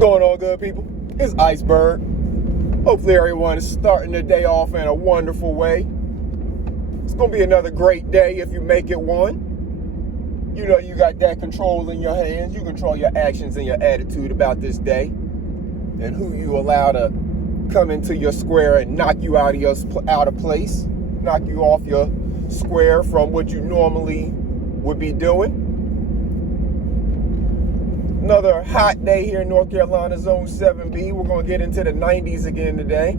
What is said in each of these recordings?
What's going on, good people? It's Iceberg. Hopefully everyone is starting their day off in a wonderful way. It's going to be another great day if you make it one. You know you got that control in your hands. You control your actions and your attitude about this day. And who you allow to come into your square and knock you out of place. Knock you off your square from what you normally would be doing. Another hot day here in North Carolina, Zone 7B. We're going to get into the 90s again today.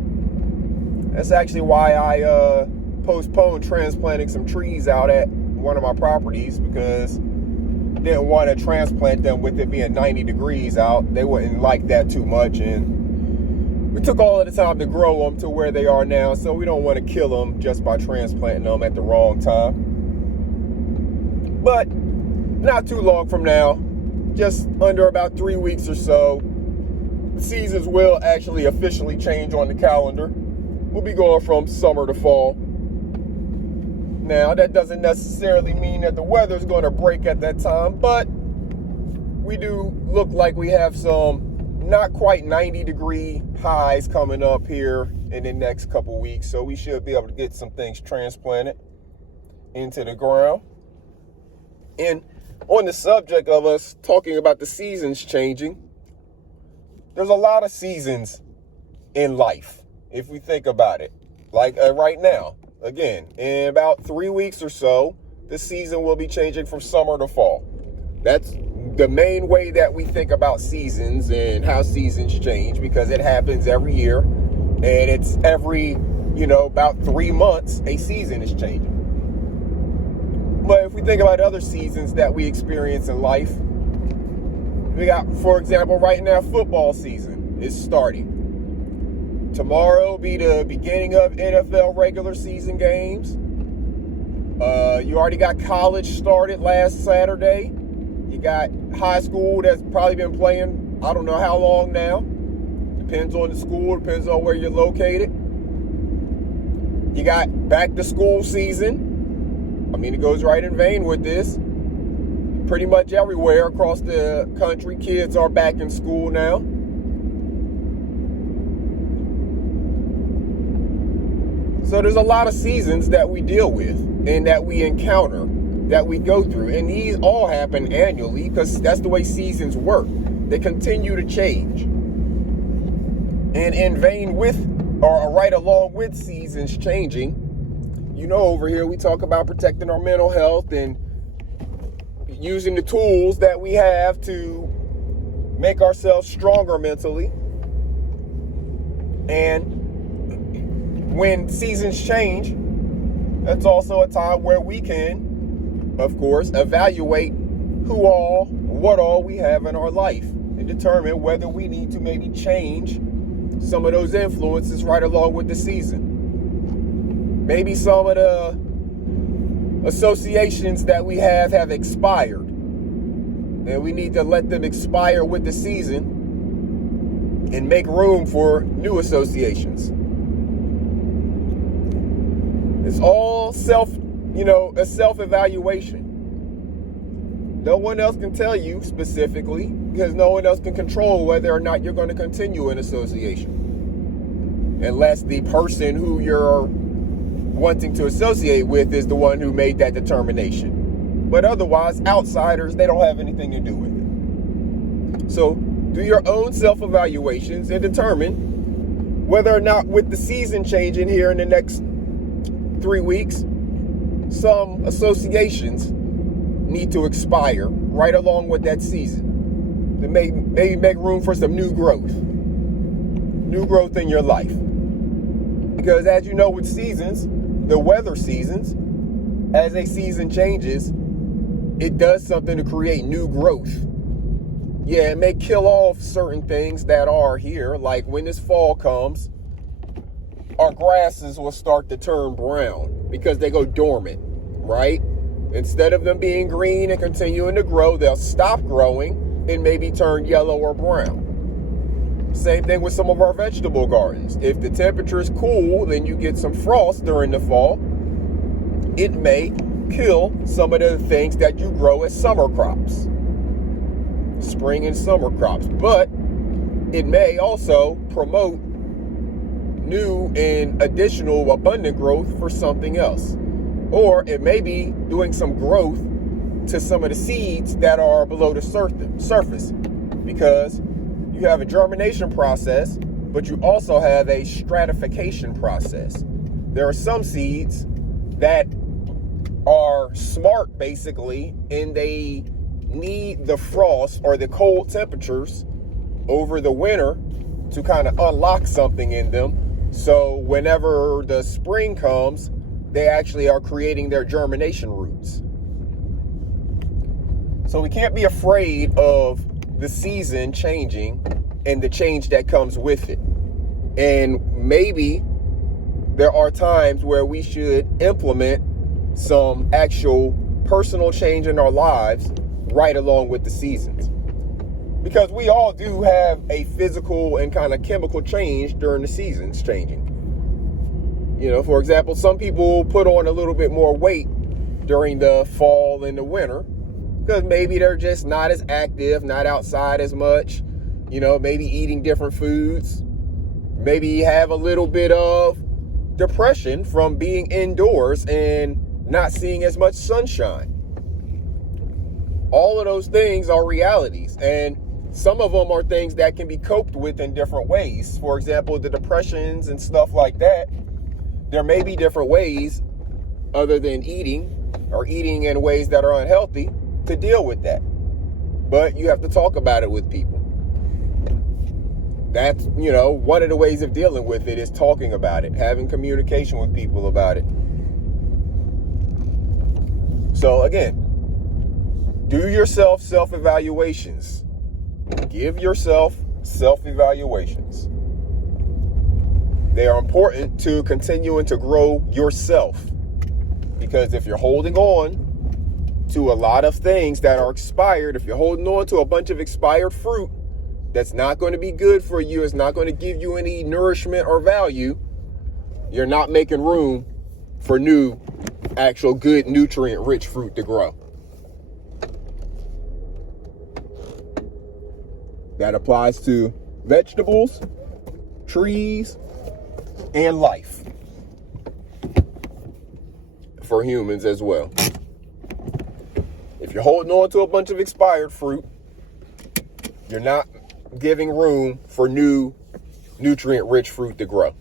That's actually why I postponed transplanting some trees out at one of my properties, because I didn't want to transplant them with it being 90 degrees out. They wouldn't like that too much, and we took all of the time to grow them to where they are now, so we don't want to kill them just by transplanting them at the wrong time. But not too long from now, just under about 3 weeks or so, the seasons will actually officially change on the calendar. We'll be going from summer to fall. Now, that doesn't necessarily mean that the weather's going to break at that time, but we do look like we have some not quite 90 degree highs coming up here in the next couple weeks, so we should be able to get some things transplanted into the ground. And on the subject of us talking about the seasons changing, there's a lot of seasons in life, if we think about it. Like right now, again, in about 3 weeks or so, the season will be changing from summer to fall. That's the main way that we think about seasons and how seasons change, because it happens every year, and it's every, about 3 months, a season is changing. But if we think about other seasons that we experience in life, we got, for example, right now, football season is starting. Tomorrow will be the beginning of NFL regular season games. You already got college started last Saturday. You got high school that's probably been playing, I don't know how long now. Depends on the school, depends on where you're located. You got back to school season. I mean, it goes right in vein with this. Pretty much everywhere across the country, kids are back in school now. So there's a lot of seasons that we deal with and that we encounter, that we go through. And these all happen annually, because that's the way seasons work. They continue to change. And in vein with, or right along with seasons changing, over here we talk about protecting our mental health and using the tools that we have to make ourselves stronger mentally. And when seasons change, that's also a time where we can, of course, evaluate what all we have in our life and determine whether we need to maybe change some of those influences right along with the season. Maybe some of the associations that we have expired, and we need to let them expire with the season and make room for new associations. It's all a self-evaluation. No one else can tell you specifically, because no one else can control whether or not you're going to continue an association, unless the person who you're wanting to associate with is the one who made that determination. But otherwise, outsiders, they don't have anything to do with it. So do your own self-evaluations and determine whether or not, with the season changing here in the next 3 weeks, some associations need to expire right along with that season to maybe make room for some new growth in your life. Because as you know, with seasons, the weather seasons, as a season changes, it does something to create new growth. Yeah, it may kill off certain things that are here, like when this fall comes, our grasses will start to turn brown because they go dormant, right? Instead of them being green and continuing to grow, they'll stop growing and maybe turn yellow or brown. Same thing with some of our vegetable gardens. If the temperature is cool, then you get some frost during the fall. It may kill some of the things that you grow as summer crops, spring and summer crops. But it may also promote new and additional abundant growth for something else. Or it may be doing some growth to some of the seeds that are below the surface, because you have a germination process, but you also have a stratification process. There are some seeds that are smart, basically, and they need the frost or the cold temperatures over the winter to kind of unlock something in them. So whenever the spring comes, they actually are creating their germination roots. So we can't be afraid of the season changing and the change that comes with it. And maybe there are times where we should implement some actual personal change in our lives right along with the seasons. Because we all do have a physical and kind of chemical change during the seasons changing. You know, for example, some people put on a little bit more weight during the fall and the winter because maybe they're just not as active, not outside as much, you know, maybe eating different foods, maybe have a little bit of depression from being indoors and not seeing as much sunshine. All of those things are realities, and some of them are things that can be coped with in different ways. For example, the depressions and stuff like that, there may be different ways other than eating or eating in ways that are unhealthy to deal with that. But you have to talk about it with people. That's, you know, one of the ways of dealing with it is talking about it, having communication with people about it. So again, do yourself self-evaluations. Give yourself self-evaluations. They are important to continuing to grow yourself. Because if you're holding on to a lot of things that are expired, if you're holding on to a bunch of expired fruit that's not going to be good for you, it's not going to give you any nourishment or value, you're not making room for new, actual good, nutrient-rich fruit to grow. That applies to vegetables, trees, and life. For humans as well. If you're holding on to a bunch of expired fruit, you're not giving room for new, nutrient-rich fruit to grow.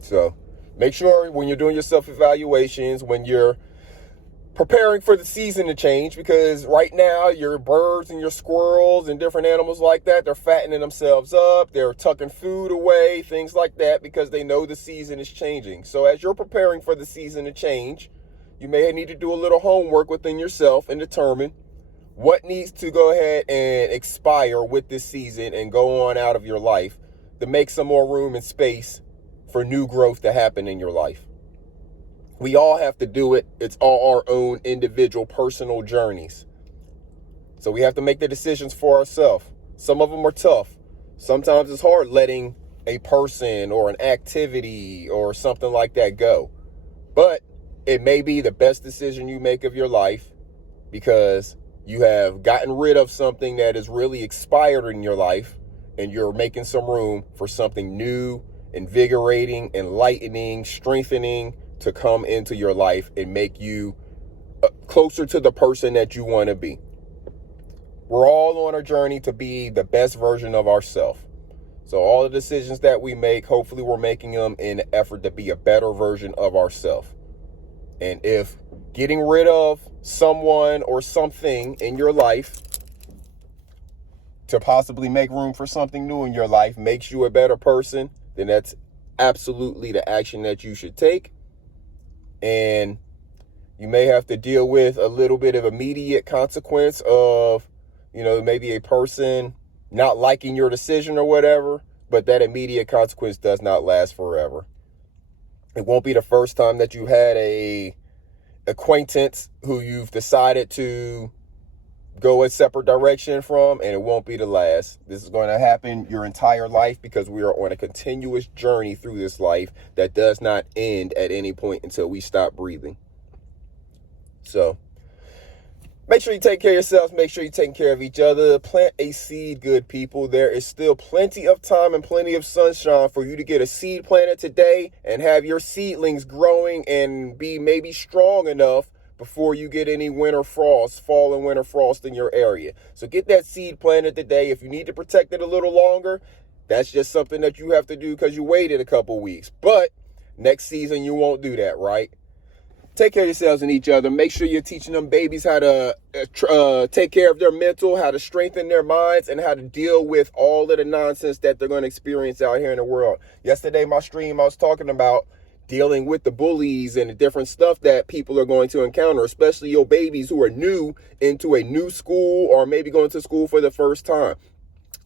So make sure when you're doing your self-evaluations, when you're preparing for the season to change, because right now your birds and your squirrels and different animals like that, they're fattening themselves up, they're tucking food away, things like that, because they know the season is changing. So as you're preparing for the season to change, you may need to do a little homework within yourself and determine what needs to go ahead and expire with this season and go on out of your life to make some more room and space for new growth to happen in your life. We all have to do it. It's all our own individual personal journeys. So we have to make the decisions for ourselves. Some of them are tough. Sometimes it's hard letting a person or an activity or something like that go. But it may be the best decision you make of your life because you have gotten rid of something that is really expired in your life and you're making some room for something new, invigorating, enlightening, strengthening to come into your life and make you closer to the person that you want to be. We're all on a journey to be the best version of ourselves. So all the decisions that we make, hopefully we're making them in an effort to be a better version of ourselves. And if getting rid of someone or something in your life to possibly make room for something new in your life makes you a better person, then that's absolutely the action that you should take. And you may have to deal with a little bit of immediate consequence of, you know, maybe a person not liking your decision or whatever, but that immediate consequence does not last forever. It won't be the first time that you've had a acquaintance who you've decided to go a separate direction from, and it won't be the last. This is going to happen your entire life because we are on a continuous journey through this life that does not end at any point until we stop breathing. So Make sure you take care of yourselves. Make sure you're taking care of each other. Plant a seed, good people. There is still plenty of time and plenty of sunshine for you to get a seed planted today and have your seedlings growing and be maybe strong enough before you get any winter frost, fall and winter frost in your area. So get that seed planted today. If you need to protect it a little longer, that's just something that you have to do because you waited a couple weeks. But next season, you won't do that, right? Take care of yourselves and each other. Make sure you're teaching them babies how to take care of their mental, how to strengthen their minds, and how to deal with all of the nonsense that they're going to experience out here in the world. Yesterday, my stream, I was talking about dealing with the bullies and the different stuff that people are going to encounter, especially your babies who are new into a new school or maybe going to school for the first time.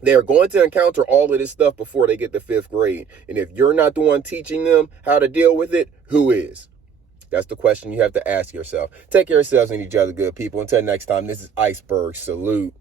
They're going to encounter all of this stuff before they get to 5th grade. And if you're not the one teaching them how to deal with it, who is? That's the question you have to ask yourself. Take care of yourselves and each other, good people. Until next time, this is Iceberg. Salute.